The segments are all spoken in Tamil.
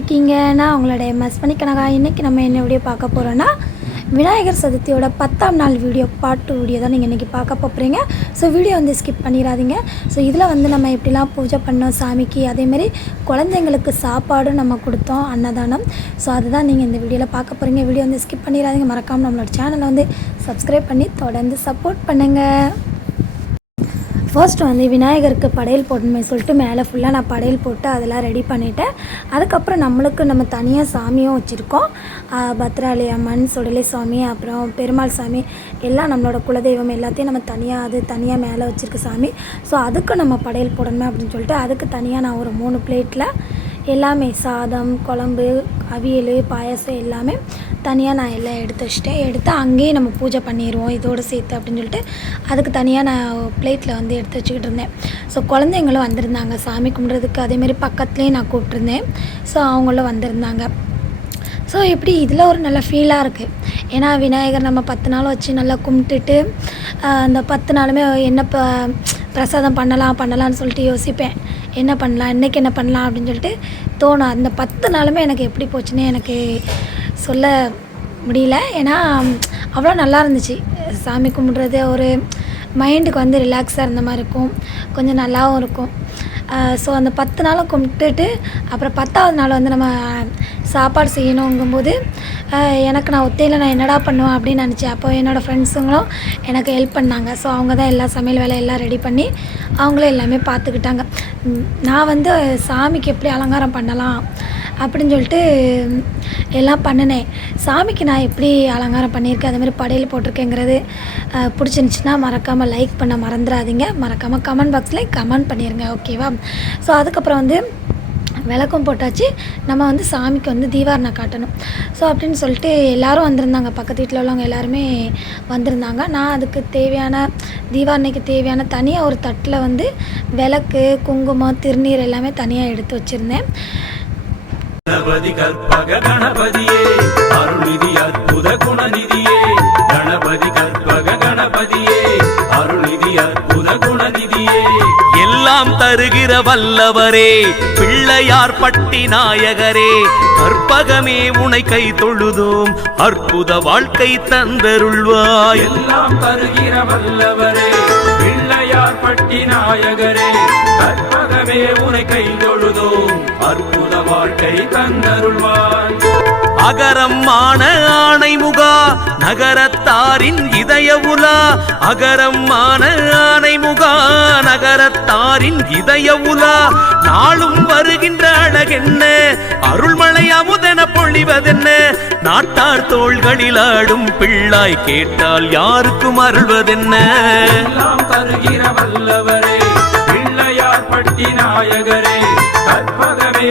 எல்லோரும் எப்படி இருக்கீங்கன்னா உங்களோட பண்ணிக்கணக்கா இன்றைக்கி நம்ம என்ன வீடியோ பார்க்க போகிறோன்னா விநாயகர் சதுர்த்தியோட பத்தாம் நாள் வீடியோ பாட்டு வீடியோ தான் நீங்கள் இன்றைக்கி பார்க்க போகிறீங்க ஸோ வீடியோ வந்து ஸ்கிப் பண்ணிடாதீங்க. ஸோ இதில் வந்து நம்ம எப்படிலாம் பூஜை பண்ணோம் சாமிக்கு அதேமாரி குழந்தைங்களுக்கு சாப்பாடும் நம்ம கொடுத்தோம் அன்னதானம். ஸோ அதுதான் நீங்கள் இந்த வீடியோவில் பார்க்க போகிறீங்க வீடியோ வந்து ஸ்கிப் பண்ணிடாதீங்க. மறக்காமல் நம்மளோட சேனலை வந்து சப்ஸ்கிரைப் பண்ணி தொடர்ந்து சப்போர்ட் பண்ணுங்கள் ஃபர்ஸ்ட் வந்து விநாயகருக்கு படையல் போடணுமே சொல்லிட்டு மேலே ஃபுல்லாக நான் படையல் போட்டு அதெல்லாம் ரெடி பண்ணிட்டேன். அதுக்கப்புறம் நம்மளுக்கு நம்ம தனியாக சாமியும் வச்சுருக்கோம். பத்ராளி அம்மன் சுடலை சாமி அப்புறம் பெருமாள் சாமி எல்லாம் நம்மளோட குலதெய்வம் எல்லாத்தையும் நம்ம தனியாக அது தனியாக மேலே வச்சுருக்க சாமி. ஸோ அதுக்கு நம்ம படையல் போடணுமே அப்படின்னு சொல்லிட்டு அதுக்கு தனியாக நான் ஒரு மூணு பிளேட்டில் எல்லாமே சாதம் குழம்பு அவியல் பாயாசம் எல்லாமே தனியாக நான் எல்லாம் எடுத்து வச்சுட்டேன். எடுத்து அங்கேயே நம்ம பூஜை பண்ணிடுவோம் இதோடு சேர்த்து அப்படின்னு சொல்லிட்டு அதுக்கு தனியாக நான் பிளேட்டில் வந்து எடுத்து வச்சுக்கிட்டு இருந்தேன். ஸோ குழந்தைங்களும் வந்திருந்தாங்க. சாமி கும்பிட்றதுக்கு அதேமாரி பக்கத்துலேயே நான் கூப்பிட்ருந்தேன் ஸோ அவங்களும் வந்திருந்தாங்க. ஸோ எப்படி இதில் ஒரு நல்ல ஃபீலாக இருக்குது ஏன்னா விநாயகர் நம்ம பத்து நாள் வச்சு நல்லா கும்பிட்டுட்டு அந்த பத்து நாளுமே என்ன ப பிரசாதம் பண்ணலாம் பண்ணலாம்னு சொல்லிட்டு யோசிப்பேன். என்ன பண்ணலாம் இன்றைக்கி என்ன பண்ணலாம் அப்படின்னு சொல்லிட்டு தோணும். அந்த பத்து நாளுமே எனக்கு எப்படி போச்சுன்னு எனக்கு சொல்ல முடியல. ஏன்னா அவ்வளோ நல்லா இருந்துச்சு. சாமி கும்பிட்றது ஒரு மைண்டுக்கு வந்து ரிலாக்ஸாக இருந்த மாதிரி இருக்கும். கொஞ்சம் நல்லாவும் இருக்கும். ஸோ அந்த பத்து நாளும் கும்பிட்டுட்டு அப்புறம் பத்தாவது நாள் வந்து நம்ம சாப்பாடு செய்யணுங்கும்போது எனக்கு நான் ஒத்தையில் நான் என்னடா பண்ணுவேன் அப்படின்னு நினச்சேன். அப்போ என்னோடய ஃப்ரெண்ட்ஸுங்களும் எனக்கு ஹெல்ப் பண்ணாங்க. ஸோ அவங்க தான் எல்லா சமையல் வேலை எல்லாம் ரெடி பண்ணி அவங்களும் எல்லாமே பார்த்துக்கிட்டாங்க. நான் வந்து சாமிக்கு எப்படி அலங்காரம் பண்ணலாம்? அப்படின்னு சொல்லிட்டு எல்லாம் பண்ணினேன். சாமிக்கு நான் எப்படி அலங்காரம் பண்ணியிருக்கேன் அதே மாதிரி படையல் போட்டிருக்கேங்கிறது பிடிச்சிருந்துச்சின்னா மறக்காமல் லைக் பண்ண மறந்துடாதீங்க. மறக்காமல் கமெண்ட் பாக்ஸில் கமெண்ட் பண்ணிடுங்க ஓகேவா ஸோ அதுக்கப்புறம் வந்து விளக்கம் போட்டாச்சு. நம்ம வந்து சாமிக்கு வந்து தீவாரணை காட்டணும். ஸோ அப்படின்னு சொல்லிட்டு எல்லாரும் வந்திருந்தாங்க. பக்கத்து வீட்டில் உள்ளவங்க எல்லாருமே வந்திருந்தாங்க. நான் அதுக்கு தேவையான தீவாரணைக்கு தேவையான தனியாக ஒரு தட்டில் வந்து விளக்கு குங்குமம் திருநீர் எல்லாமே தனியாக எடுத்து வச்சுருந்தேன். கணபதி கற்பக கணபதியே அருள்நிதி அற்புத குணநிதியே. கணபதி கற்பக கணபதியே அருள்நிதி அற்புத குணநிதியே. எல்லாம் தருகிற வல்லவரே பிள்ளையார் பட்டி நாயகரே. கற்பகமே உனை கை தொழுதோம் அற்புத வாழ்க்கை தந்தருள்வாய். எல்லாம் தருகிற வல்லவரே பிள்ளையார் பட்டி நாயகரே. கற்பகமே உனை கை தொழுதோம் வாழ்க்கை தந்தருள்வாய் அகரம் ஆன ஆணை முகா நகரத்தாரின் இதய உலா. அகரம் ஆன ஆணை முகா நகரத்தாரின் இதய உலா. நாளும் வருகின்ற அழகென்ன அருள்மழை அமுதென பொழிவதென்ன. நாட்டார் தோள்களில் ஆடும் பிள்ளாய் கேட்டால் யாருக்கும் அருள்வதென்ன? தருகிற வல்லவரே பிள்ளையார் பட்டி நாயகரே கற்பகமே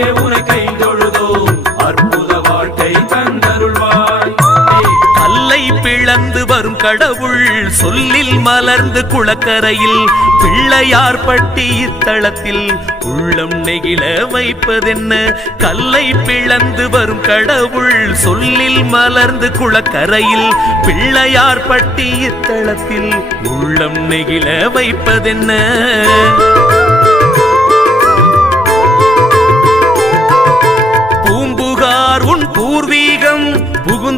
பிளந்து வரும் கடவுள் சொல்லில் மலர்ந்து குளக்கரையில் பிள்ளையார் பட்டி இத்தளத்தில் உள்ளம் நெகிழ வைப்பதென்ன? கல்லை பிளந்து வரும் கடவுள் சொல்லில் மலர்ந்து குளக்கரையில் பிள்ளையார் பட்டி இத்தளத்தில் உள்ளம் நெகிழ வைப்பதென்ன?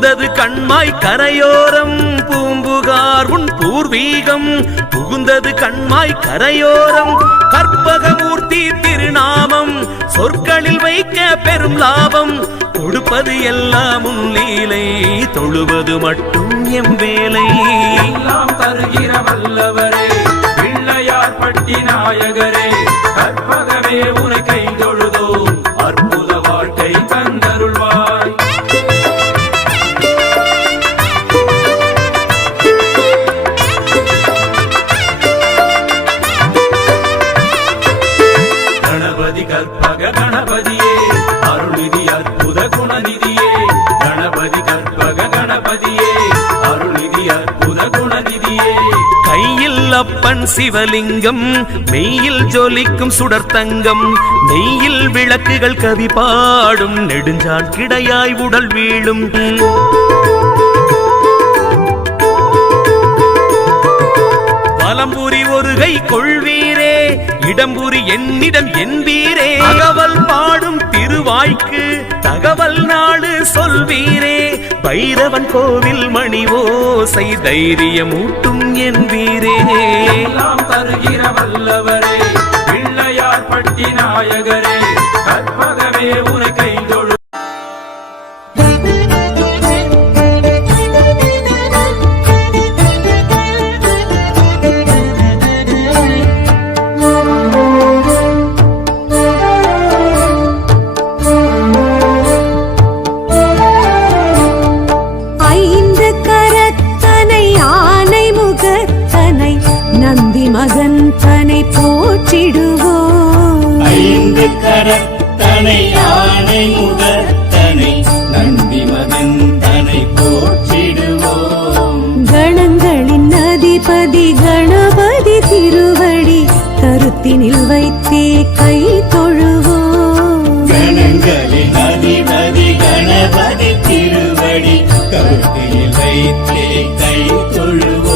புகுந்தது கண்மாய் கரையோரம். பூம்புகார் உன் பூர்வீகம். புகுந்தது கண்மாய் கரையோரம். கற்பகமூர்த்தி திருநாமம். சொற்களில் வைக்க பெரும் லாபம். கொடுப்பது எல்லாம் உன் லீலை. தொழுவது மட்டும் எம் வேலை. எல்லாம் தருகிற வல்லவரே. பிள்ளையார் பட்டி நாயகரே. கற்பகமே சிவலிங்கம் மெய்யில் ஜொலிக்கும் சுடர்த்தங்கம் நெய்யில் விளக்குகள் கவி பாடும் நெடுஞ்சான் கிடையாய் உடல் வீழும். பலம்புரி ஒரு கை கொள்வி இடம்புரி என்னிடம் என்பீரே. தகவல் பாடும் திருவாய்க்கு தகவல் நாடு சொல்வீரே. பைரவன் கோவில் மணி ஓசை தைரியமூட்டும் என்பீரே போற்றிடுவோம் ஐந்து கரத்தனை யானை முகத்தனை நந்தி மகன் தனை போற்றிடுவோம் கணங்களின் அதிபதி கணபதி திருவடி கருத்தினில் வைத்தே கை தொழுவோம் கணங்களின் அதிபதி கணபதி திருவடி கருத்தில் வைத்தே கை தொழுவோம்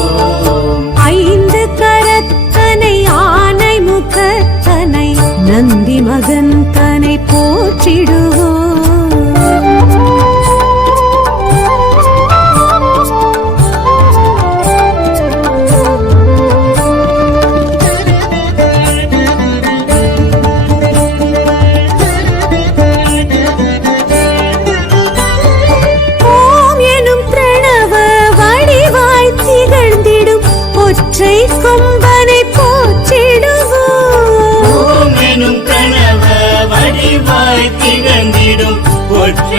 நந்தி மகன் தனை போற்றிடுவோம்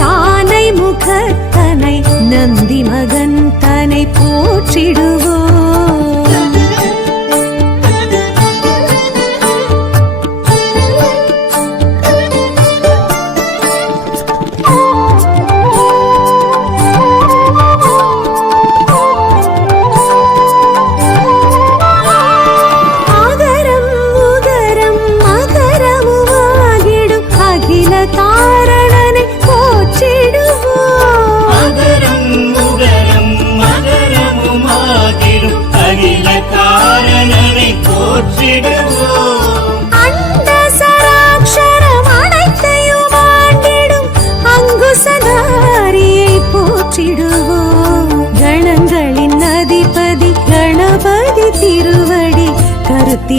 யானை முகத்தனை நந்தி மகன் தனை போற்றிடுவோம்.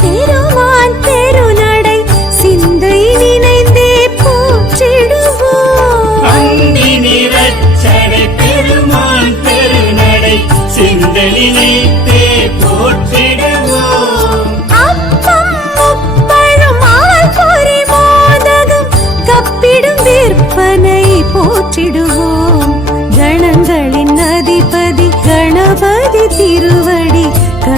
Tiro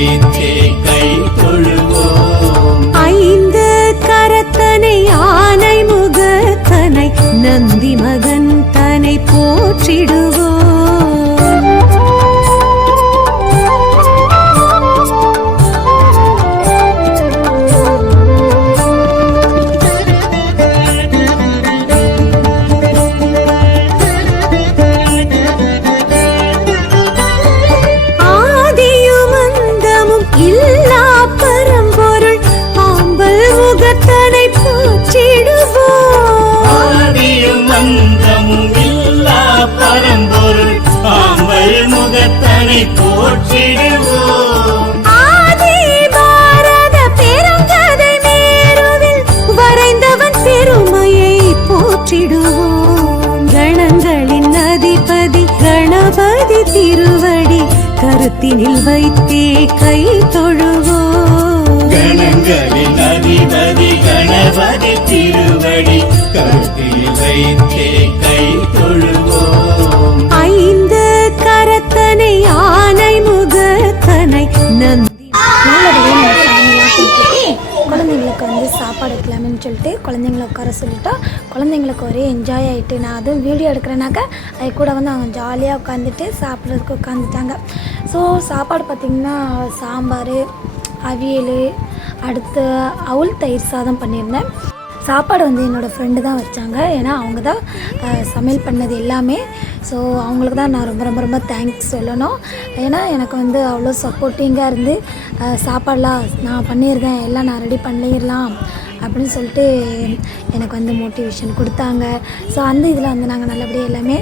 வைத்தே கை தொழுவோம். ஐந்து கரத்தனை ஆனை முகத்தனை நந்தி மகன் தனை போற்றிடுவோம். கருத்தினில் வைத்தே கை தொழுவோம். கணங்களின் அதிபதி கணபதி திருவடி கருத்தில் வைத்தே கை தொழுவோம். ஐந்து கரத்தனை ஆனை முகத்தனை கூப்பிட்டு குழந்தைங்களுக்கு வந்து சாப்பாடு வைக்கலாம்னு சொல்லிட்டு குழந்தைங்கள உட்கார சொல்லிட்டா குழந்தைங்களுக்கு ஒரே என்ஜாய் ஆகிட்டு நான் அதுவும் வீடியோ எடுக்கிறேனாக்கா அது கூட வந்து அவங்க ஜாலியாக உட்காந்துட்டு சாப்பிட்றதுக்கு உட்காந்துட்டாங்க ஸோ சாப்பாடு பார்த்திங்கன்னா சாம்பார் அவியல் அடுத்து அவுள் தயிர் சாதம் பண்ணியிருந்தேன். சாப்பாடு வந்து என்னோடய ஃப்ரெண்டு தான் வச்சாங்க. ஏன்னா அவங்க தான் சமையல் பண்ணது எல்லாமே. ஸோ அவங்களுக்கு தான் நான் ரொம்ப ரொம்ப ரொம்ப தேங்க்ஸ் சொல்லணும். ஏன்னா எனக்கு வந்து அவ்வளோ சப்போர்ட்டிங்காக இருந்து சாப்பாடெலாம் நான் பண்ணியிருந்தேன். எல்லாம் நான் ரெடி பண்ணிடலாம். அப்படின்னு சொல்லிட்டு எனக்கு வந்து மோட்டிவேஷன் கொடுத்தாங்க. ஸோ அந்த இதில் வந்து நாங்கள் நல்லபடியாக எல்லாமே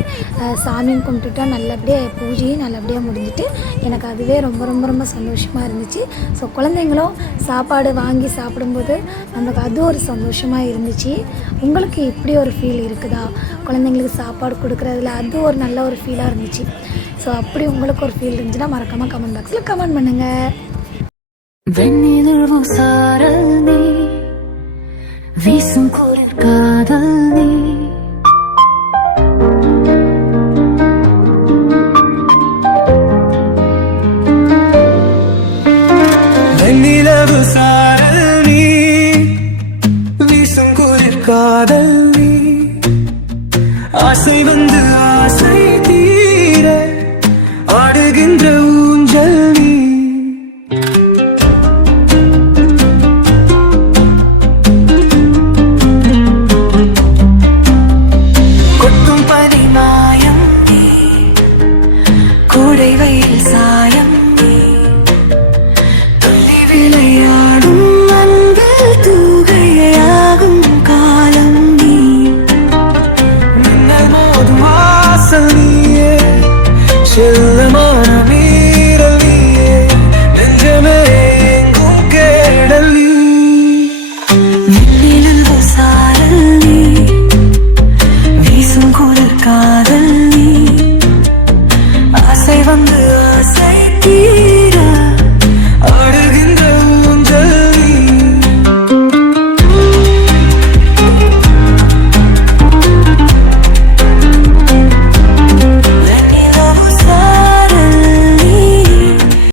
சாமியும் கும்பிட்டுட்டோம். நல்லபடியாக பூஜையும் நல்லபடியாக முடிஞ்சிட்டு எனக்கு அதுவே ரொம்ப ரொம்ப ரொம்ப சந்தோஷமாக இருந்துச்சு. ஸோ குழந்தைங்களும் சாப்பாடு வாங்கி சாப்பிடும்போது நமக்கு அது ஒரு சந்தோஷமாக இருந்துச்சு. உங்களுக்கு இப்படி ஒரு ஃபீல் இருக்குதா? குழந்தைங்களுக்கு சாப்பாடு கொடுக்குறதுல அது ஒரு நல்ல ஒரு ஃபீலாக இருந்துச்சு. ஸோ அப்படி உங்களுக்கு ஒரு ஃபீல் இருந்துச்சுன்னா மறக்காமல் கமெண்ட் பாக்ஸில் கமெண்ட் பண்ணுங்கள் வெண்ணிலவும் சாரல் நீ வீசும் குளிர் காதல்